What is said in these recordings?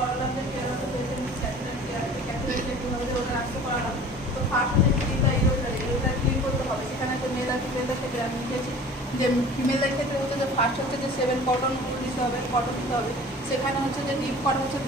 করালাম যে care of patient catheter care, এই ক্যাথেটারটা কীভাবে ওটা রাখতে করালাম। তো ফার্স্ট হচ্ছে ক্লিনটা ইউরোটা ক্লিন করতে হবে। সেখানে যে মেল আর ফিমেলদের ক্ষেত্রে আমি লিখেছি যে ফিমেলদের ক্ষেত্রে হচ্ছে যে ফার্স্ট হচ্ছে যে 7 কটন দিতে হবে, কটন দিতে হবে। সেখানে হচ্ছে যে ডিপ কটন হচ্ছে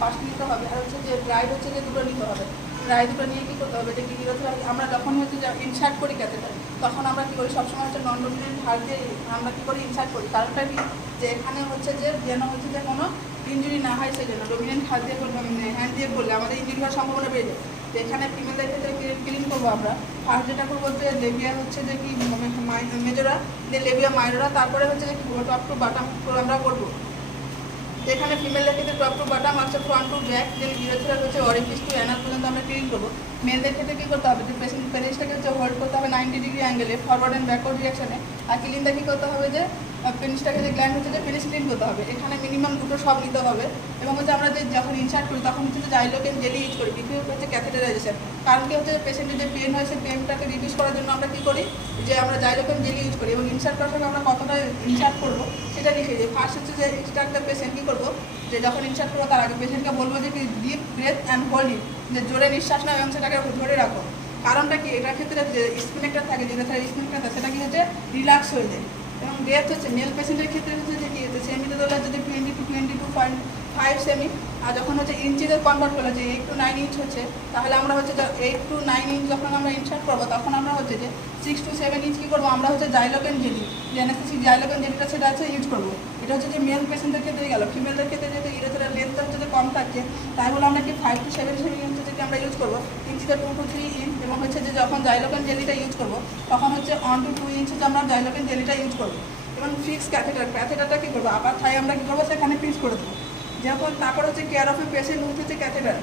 5 নিতে হবে, আর হচ্ছে যে ড্রাই হচ্ছে যে 2 নিতে হবে। ড্রাই 2 নিয়ে কী করতে হবে, যে কি ইউরোথেরাপি আমরা যখন হচ্ছে যে ইনসার্ট করি ক্যাথেটার, তখন আমরা কী করি সবসময় হচ্ছে নন ডমিনেন্ট হাত দিয়ে আমরা কী করি ইনসার্ট করি। কারণটা কি, যে এখানে হচ্ছে যে যেন হচ্ছে যে কোনো ইঞ্জুরি না হয়, সেই জন্য ডমিনেন্ট হাত দিয়ে করলে হ্যান্ড দিয়ে করলে আমাদের ইঞ্জুরি হওয়ার সম্ভাবনা বেড়ে যায়। তো এখানে ফিমেলদের ক্ষেত্রে ক্লিন করবো আমরা। ফার্স্ট যেটা করবো যে লেবিয়া হচ্ছে যে কি মেজোরা, দিয়ে লেবিয়া মাইনরা, তারপরে হচ্ছে যে কি টপ টু বাটাম আমরা করবো। যেখানে ফিমেলদের ক্ষেত্রে টপ টু বাটাম আছে, ফ্রন্ট টু ব্যাক, যে ইউরোথেরাপি হচ্ছে অরিফিস টু অ্যানাল পর্যন্ত আমরা ক্লিন করবো। মেলদের ক্ষেত্রে কী করতে হবে, যে পেনিসটাকে হচ্ছে হোল্ড করতে হবে 90 ডিগ্রি অ্যাঙ্গেলে, ফরওয়ার্ড অ্যান্ড ব্যাকওয়ার্ড ডিরেকশনে। আর ক্লিনটা কী করতে হবে, যে পেনিসটাকে যে গ্ল্যান্ড হচ্ছে যে পেনিস ক্লিন করতে হবে। এখানে মিনিমাম 2টো সব নিতে হবে। এবং হচ্ছে আমরা যে যখন ইনসার্ট করি তখন হচ্ছে যে জাইলোকেন জেলি ইউজ করি, বিকজ হচ্ছে ক্যাথেটারাইজেশন। কারণ কি হচ্ছে পেশেন্টের যে পেন হয় সেই পেনটাকে রিডিউস করার জন্য আমরা কী করি, যে আমরা জাইলোকেন জেলি ইউজ করি। এবং ইনসার্ট করার সময় আমরা কতটা ইনসার্ট করবো সেটা লিখে দিই। ফার্স্ট হচ্ছে যে ইনস্ট্রাক্ট দ্য পেশেন্ট কী করবো, যে যখন ইনসার্ট করবো তার আগে পেশেন্টকে বলবো যে কি deep breadth and hold it, যে জোরে নিঃশ্বাস নাও এবং সেটাকে ধরে রাখো। কারণটা কি, এটার ক্ষেত্রে যে স্পিনেক্টার থাকে, যেটা স্পিনেক্টার থাকে সেটা কি হচ্ছে রিল্যাক্স হয়ে যায়। এবং ডেপথ হচ্ছে মেল পেশেন্টের ক্ষেত্রে হচ্ছে যে কি সেমিতে তোলা যদি 20 to 22.5 সেমি, আর যখন হচ্ছে ইঞ্চিতে কনভার্ট করলে যে 8 to 9 ইঞ্চ হচ্ছে, তাহলে আমরা হচ্ছে 8 to 9 ইঞ্চ যখন আমরা ইনসার্ট করবো তখন আমরা হচ্ছে যে 6 to 7 ইঞ্চ কী করবো, আমরা হচ্ছে জাইলোকেন জেলি, যে অ্যানেস্থেসিক জাইলোকেন জেলিটা সেটা হচ্ছে ইউজ করবো। এটা হচ্ছে যে মেল পেশেন্টের ক্ষেত্রে গেল। ফিমেলদের ক্ষেত্রে যেহেতু ইউরোথেরার লেন্থটা হচ্ছে যে কম থাকছে, তাই বলে আমরা কি 5 to 7 ইঞ্চ হচ্ছে আমরা ইউজ করবো, ইঞ্চিতে 2 to 3 ইঞ্চ। এবং হচ্ছে যে যখন জাইলোকেন জেলিটা ইউজ করবো তখন হচ্ছে 1 to 2 ইঞ্চ হচ্ছে আমরা জাইলোকেন জেলিটা ইউজ করবো। এবং ফিক্স ক্যাথেটারটা কী করবো, আবার থাই আমরা কী করবো সেখানে ফিক্স করে দেবো। যখন তারপর হচ্ছে care of a patient with হচ্ছে ক্যাথেটার,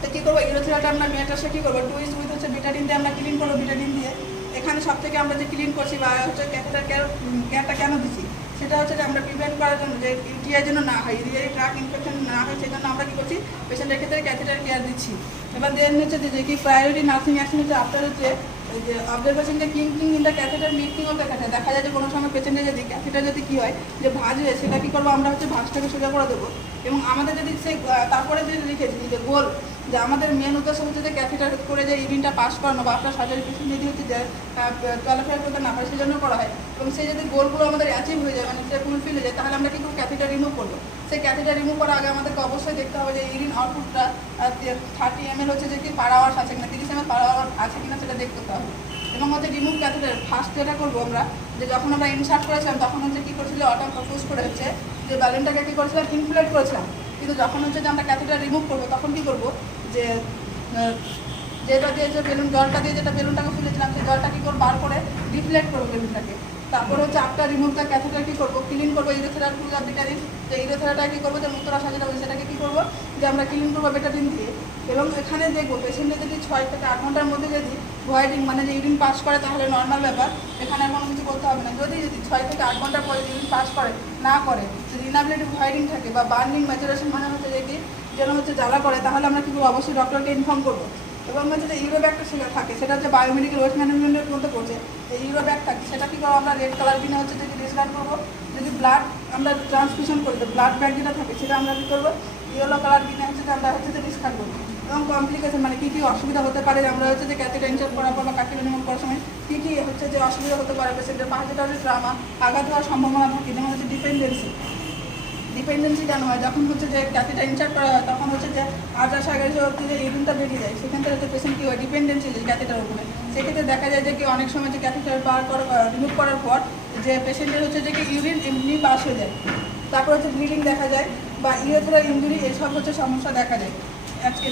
তো কী করবো, ইউরোথেরাটা আমরা মেয়েটার কী করবো, 2 উইথ হচ্ছে বিটাডিন দিয়ে আমরা ক্লিন করবো। বিটাডিন দিয়ে এখানে সব থেকে আমরা যে ক্লিন করছি বা হচ্ছে ক্যাথেটার কেয়ারটা কেন দিচ্ছি, সেটা হচ্ছে যে আমরা প্রিভেন্ট করার জন্য, যে ইউটিআই যেন না হয়, ইউরিনারি ট্র্যাক্ট ইনফেকশন না হয়, সেই জন্য আমরা কী করছি পেশেন্টের ক্ষেত্রে ক্যাথেটার কেয়ার দিচ্ছি। এবার দেন হচ্ছে যে কি প্রায়োরিটি নার্সিং অ্যাকশন হচ্ছে আফটার হচ্ছে যে অবজারভেশন যে king in the catheter mixing of the catheter. দেখা যায় যে কোনো সময় পেশেন্টের যদি ক্যাথেটার যদি কী হয় যে ভাঁজ হয়ে, সেটা কী করবো আমরা হচ্ছে ভাঁজটাকে সোজা করে দেবো। এবং আমাদের যদি সেই তারপরে যদি লিখেছি যে গোল, যে আমাদের মেন উদ্দেশ্য হচ্ছে যে ক্যাথেটার করে যে ইউরিনটা পাস করানো, বা আপনার সার্জারি পেশেন্ট যদি হচ্ছে যে চলাফেরা করতে না পারে সেই জন্য করা হয়। এবং সেই যদি গোলগুলো আমাদের অ্যাচিভ হয়ে যায়, মানে সে ফুলফিল হয়ে যায়, তাহলে আমরা কিন্তু ক্যাথেটার রিমুভ করবো। সেই ক্যাথেটার রিমুভ করার আগে আমাদেরকে অবশ্যই দেখতে হবে যে ইউরিন আউটপুটটা 30 ml হচ্ছে যে কি পার আওয়ার্স আছে কিনা, 30 ml পার আওয়ার আছে কিনা সেটা দেখতে হবে। এবং হচ্ছে রিমুভ ক্যাথেটার ফার্স্ট যেটা করবো আমরা, যে যখন আমরা ইনসার্ট করেছিলাম তখন হচ্ছে কী করছিল, অটাম প্রপোজ করে হচ্ছে যে ব্যালুনটাকে কী করেছিলাম, ইনফ্লেট করেছিলাম। কিন্তু যখন হচ্ছে যে আমরা ক্যাথেটার রিমুভ করবো তখন কী করবো, যে যেটা দিয়ে যে জলটা দিয়ে যেটা বেলুনটাকে ফুলেছিলাম সেই জলটা কী করবো বার করে ডিফ্লেক্ট করবো বেলুনটাকে। তারপরে হচ্ছে আফটার রিমুভ দ্য ক্যাথেটার কী করবো, ক্লিন করবো ইউরোথেরার ফুল অফ বিটাডিন। যে ইউরোথেরাটা কী করবো, যে মূত্ররাশা যেটা হবে সেটাকে কী করবো, যে আমরা ক্লিন করবো বেটাডিন দিয়ে। এবং এখানে দেখবো পেশেন্টে যদি 6 থেকে 8 ঘন্টার মধ্যে যদি ভয়েডিং মানে যে ইউরিন পাস করে তাহলে নর্মাল ব্যাপার, এখানে কোনো কিছু করতে হবে না। যদি 6 থেকে 8 ঘন্টার পরে ইউরিন পাস করে না করে, যদি ইনঅ্যাবিলিটি ভয়েডিং থাকে বা বার্নিং ম্যাচুরেশন মানে হচ্ছে যে কি যেন হচ্ছে জ্বালা করে, তাহলে আমরা কী করবো, অবশ্যই ডক্টরকে ইনফর্ম করবো। এবং হচ্ছে যে ইউরোব্যাগটা সেটা থাকে, সেটা হচ্ছে বায়োমেডিক্যাল ওয়েস্ট ম্যানেজমেন্টের মধ্যে পড়ছে। যে ইউরোব্যাগ থাকে সেটা কী করবো, আমরা রেড কালার কিনে হচ্ছে যে ডিসকার্ড করবো। যদি ব্লাড আমরা ট্রান্সফিউশন করি, তো ব্লাড ব্যাগ যেটা থাকে সেটা আমরা কী করবো, ইয়েলো কালার কিনে হচ্ছে যে আমরা হচ্ছে যে ডিসকার্ড করবো। এবং কমপ্লিকেশন মানে কী কী অসুবিধা হতে পারে, আমরা হচ্ছে যে ক্যাথেটার ইনসার্ট করার পর বা ক্যাথেটার রিমুভ করার সময় কী কী হচ্ছে যে অসুবিধা হতে পারে পেশেন্টের পাশে, যেটা হচ্ছে ট্রামা, আঘাত হওয়ার সম্ভাবনা থাকে। যেমন হচ্ছে ডিপেন্ডেন্সি কেন হয়, যখন হচ্ছে যে ক্যাথেটার ইনসার্ট করা হয় তখন হচ্ছে যে আল্ট্রাসাউন্ড হচ্ছে যে ইউরিনটা বেরিয়ে যায়, সেখান থেকে হচ্ছে পেশেন্ট কী হয় ডিপেন্ডেন্সি যে ক্যাথেটার উপরে। সেক্ষেত্রে দেখা যায় যে কি অনেক সময় যে ক্যাথেটার রিমুভ করার পর যে পেশেন্টের হচ্ছে যে কি ইউরিন এমনি পাস হয়ে যায়, তারপর হচ্ছে ব্লিডিং দেখা যায় বা ইউরোথেরাল ইনজুরি, এসব হচ্ছে সমস্যা দেখা যায়। আজকে